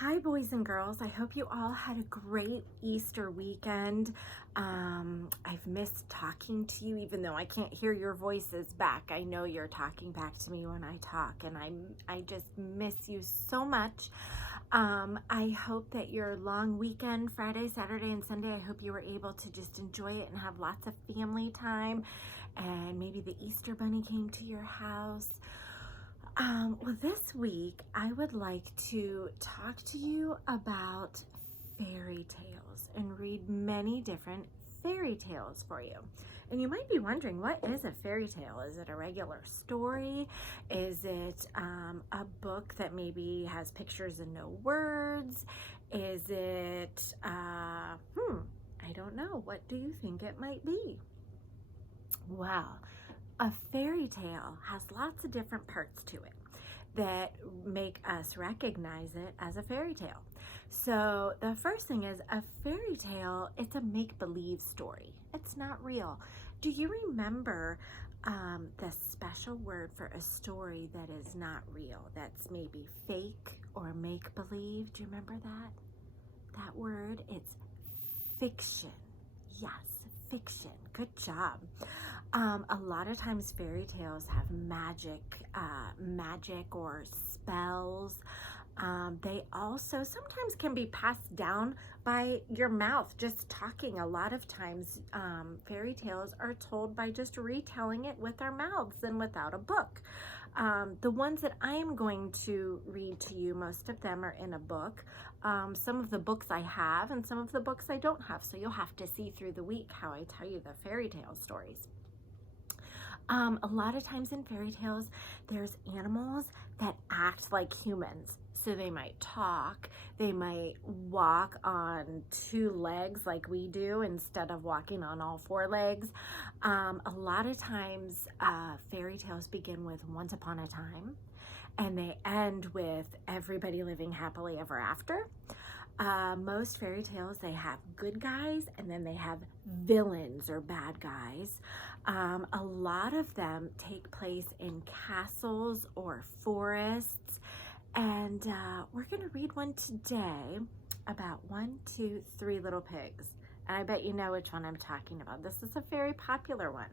Hi, boys and girls. I hope you all had a great Easter weekend. I've missed talking to you, even though I can't hear your voices back. I know you're talking back to me when I talk, and I just miss you so much. I hope that your long weekend, Friday, Saturday, and Sunday, I hope you were able to just enjoy it and have lots of family time, and maybe the Easter Bunny came to your house. Well, this week I would like to talk to you about fairy tales and read many different fairy tales for you. And you might be wondering, what is a fairy tale? Is it a regular story? Is it a book that maybe has pictures and no words? Is it, I don't know. What do you think it might be? Well, a fairy tale has lots of different parts to it that make us recognize it as a fairy tale. So the first thing is a fairy tale, it's a make-believe story. It's not real. Do you remember the special word for a story that is not real, that's maybe fake or make-believe? Do you remember that? That word, it's fiction. Yes, fiction. Good job. A lot of times fairy tales have magic or spells. They also sometimes can be passed down by your mouth, just talking. A lot of times fairy tales are told by just retelling it with our mouths and without a book. The ones that I am going to read to you, most of them are in a book. Some of the books I have and some of the books I don't have, so you'll have to see through the week how I tell you the fairy tale stories. A lot of times in fairy tales, there's animals that act like humans. So they might talk, they might walk on two legs like we do instead of walking on all four legs. A lot of times fairy tales begin with once upon a time and they end with everybody living happily ever after. Most fairy tales, they have good guys and then they have villains or bad guys. A lot of them take place in castles or forests. And we're going to read one today about 1, 2, 3 little pigs. And I bet you know which one I'm talking about. This is a very popular one.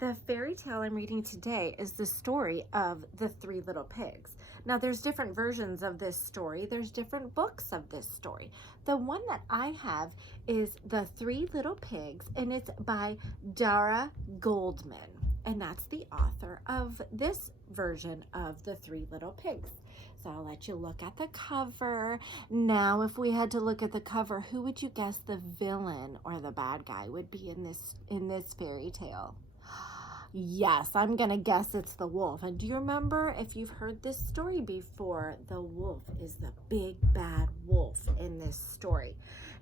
The fairy tale I'm reading today is the story of the 3 little pigs. Now, there's different versions of this story. There's different books of this story. The one that I have is The 3 Little Pigs, and it's by Dara Goldman. And that's the author of this version of The 3 Little Pigs. So I'll let you look at the cover. Now, if we had to look at the cover, who would you guess the villain or the bad guy would be in this fairy tale? Yes, I'm gonna guess it's the wolf. And do you remember, if you've heard this story before, the wolf is the big bad wolf in this story.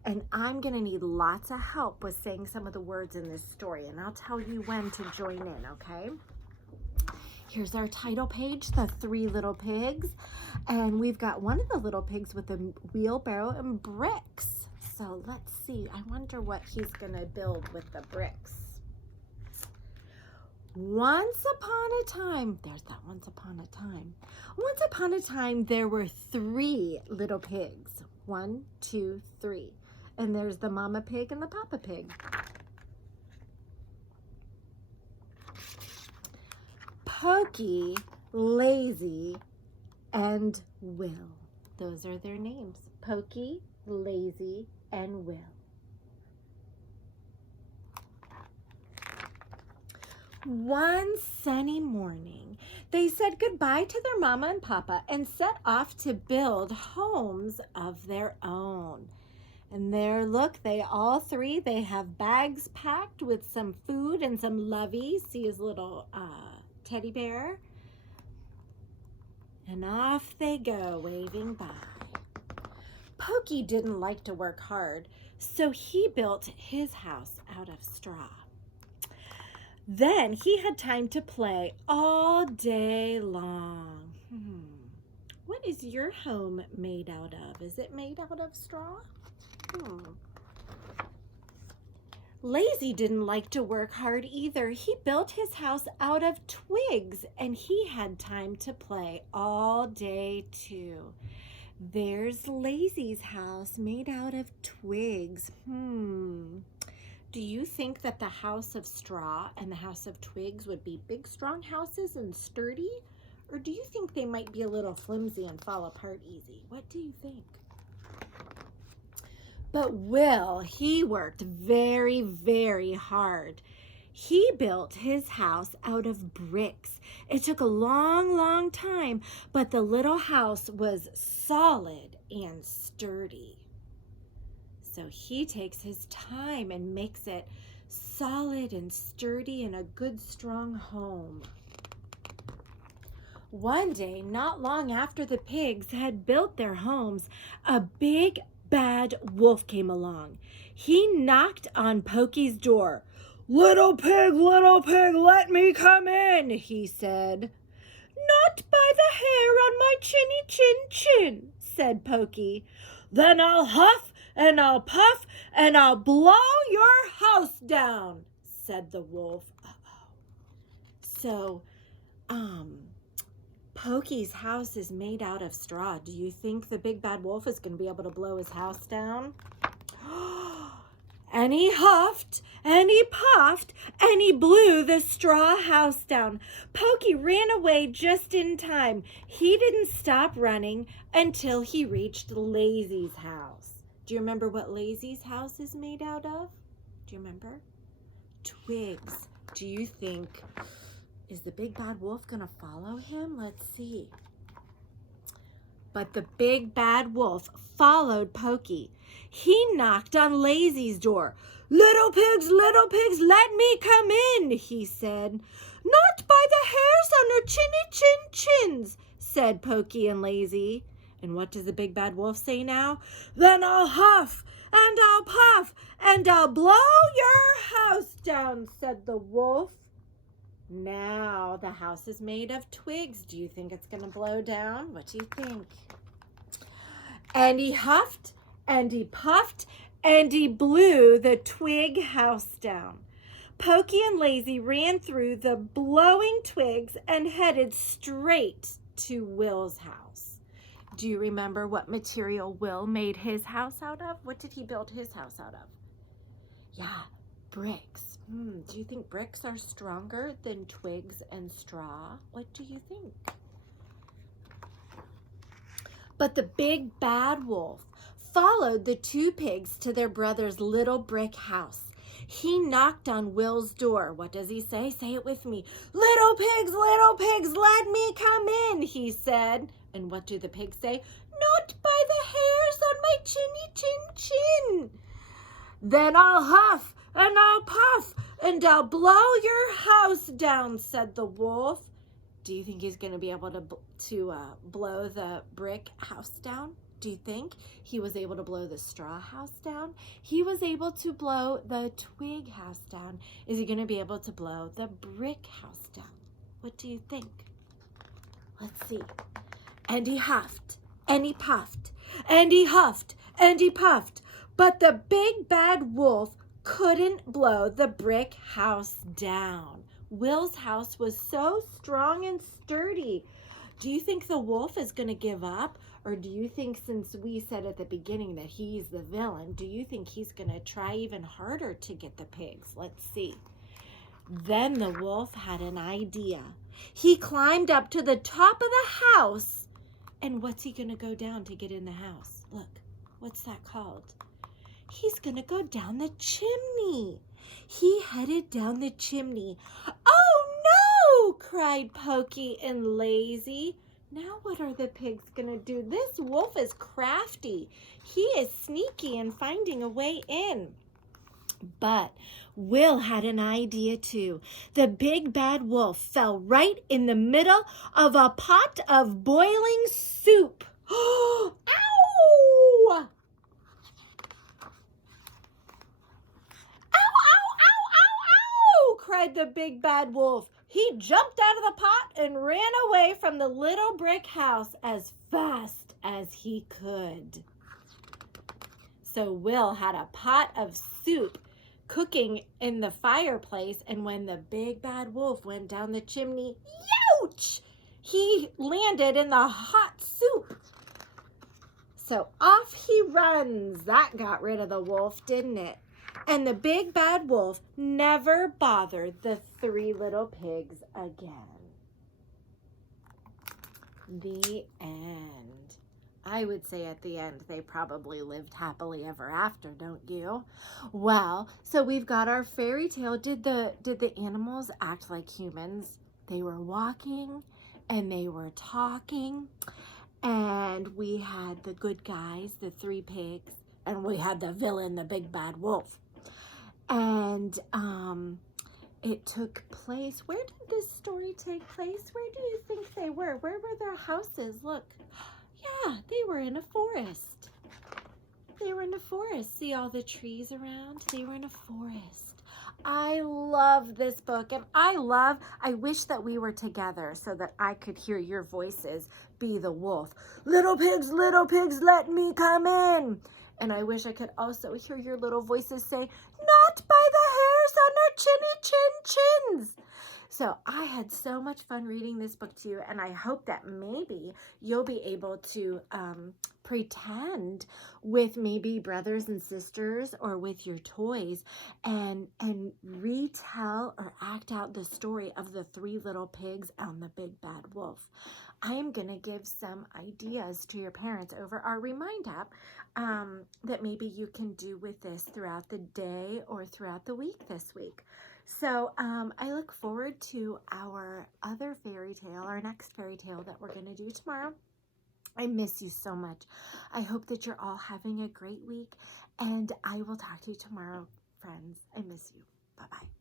And I'm gonna need lots of help with saying some of the words in this story, and I'll tell you when to join in, okay? Here's our title page, The 3 Little Pigs. And we've got one of the little pigs with a wheelbarrow and bricks. So let's see, I wonder what he's gonna build with the bricks. Once upon a time, there's that once upon a time. Once upon a time, there were 3 little pigs. 1, 2, 3. And there's the mama pig and the papa pig. Pokey, Lazy, and Will. Those are their names. Pokey, Lazy, and Will. One sunny morning, they said goodbye to their mama and papa and set off to build homes of their own. And there, look, they all 3, they have bags packed with some food and some loveys. See his little teddy bear? And off they go, waving by. Pokey didn't like to work hard, so he built his house out of straw. Then he had time to play all day long. What is your home made out of? Is it made out of straw? Lazy didn't like to work hard either. He built his house out of twigs and he had time to play all day too. There's Lazy's house made out of twigs. Do you think that the house of straw and the house of twigs would be big, strong houses and sturdy? Or do you think they might be a little flimsy and fall apart easy? What do you think? But Will, he worked very, very hard. He built his house out of bricks. It took a long, long time, but the little house was solid and sturdy. So he takes his time and makes it solid and sturdy and a good, strong home. One day, not long after the pigs had built their homes, a big, bad wolf came along. He knocked on Pokey's door. Little pig, let me come in, he said. Not by the hair on my chinny chin, said Pokey. Then I'll huff and I'll puff and I'll blow your house down, said the wolf. So, Pokey's house is made out of straw. Do you think the big bad wolf is going to be able to blow his house down? And he huffed, and he puffed, and he blew the straw house down. Pokey ran away just in time. He didn't stop running until he reached Lazy's house. Do you remember what Lazy's house is made out of? Do you remember? Twigs. Do you think, is the big bad wolf going to follow him? Let's see. But the big bad wolf followed Pokey. He knocked on Lazy's door. Little pigs, let me come in, he said. Not by the hairs on her chinny chins, said Pokey and Lazy. And what does the big bad wolf say now? Then I'll huff, and I'll puff, and I'll blow your house down, said the wolf. Now the house is made of twigs. Do you think it's going to blow down? What do you think? And he huffed, and he puffed, and he blew the twig house down. Pokey and Lazy ran through the blowing twigs and headed straight to Will's house. Do you remember what material Will made his house out of? What did he build his house out of? Yeah, bricks. Do you think bricks are stronger than twigs and straw? What do you think? But the big bad wolf followed the two pigs to their brother's little brick house. He knocked on Will's door. What does he say? Say it with me. Little pigs, let me come in, he said. And what do the pigs say? Not by the hairs on my chinny chin. Then I'll huff and I'll puff and I'll blow your house down, said the wolf. Do you think he's going to be able to blow the brick house down? Do you think he was able to blow the straw house down? He was able to blow the twig house down. Is he going to be able to blow the brick house down? What do you think? Let's see. And he huffed, and he puffed, and he huffed, and he puffed. But the big bad wolf couldn't blow the brick house down. Will's house was so strong and sturdy. Do you think the wolf is going to give up? Or do you think, since we said at the beginning that he's the villain, do you think he's going to try even harder to get the pigs? Let's see. Then the wolf had an idea. He climbed up to the top of the house. And what's he going to go down to get in the house? Look, what's that called? He's going to go down the chimney. He headed down the chimney. Oh, no, cried Pokey and Lazy. Now what are the pigs going to do? This wolf is crafty. He is sneaky and finding a way in. But Will had an idea too. The big bad wolf fell right in the middle of a pot of boiling soup. Ow! Ow, ow, ow, ow, ow, cried the big bad wolf. He jumped out of the pot and ran away from the little brick house as fast as he could. So Will had a pot of soup cooking in the fireplace, and when the big bad wolf went down the chimney, youch! He landed in the hot soup. So off he runs. That got rid of the wolf, didn't it? And the big bad wolf never bothered the three little pigs again. The end. I would say at the end they probably lived happily ever after, don't you? Well, so we've got our fairy tale. Did the animals act like humans? They were walking and they were talking, and we had the good guys, the three pigs, and we had the villain, the big bad wolf. And it took place. Where did this story take place? Where do you think they were? Where were their houses? Look. Yeah, they were in a forest. They were in a forest. See all the trees around? They were in a forest. I love this book, and I wish that we were together so that I could hear your voices be the wolf. Little pigs, let me come in. And I wish I could also hear your little voices say, not by the hairs on our chinny chins. So I had so much fun reading this book to you, and I hope that maybe you'll be able to pretend with maybe brothers and sisters or with your toys and retell or act out the story of the three little pigs and the big bad wolf. I am going to give some ideas to your parents over our Remind app that maybe you can do with this throughout the day or throughout the week this week. So I look forward to our other fairy tale, our next fairy tale that we're going to do tomorrow. I miss you so much. I hope that you're all having a great week, and I will talk to you tomorrow, friends. I miss you. Bye-bye.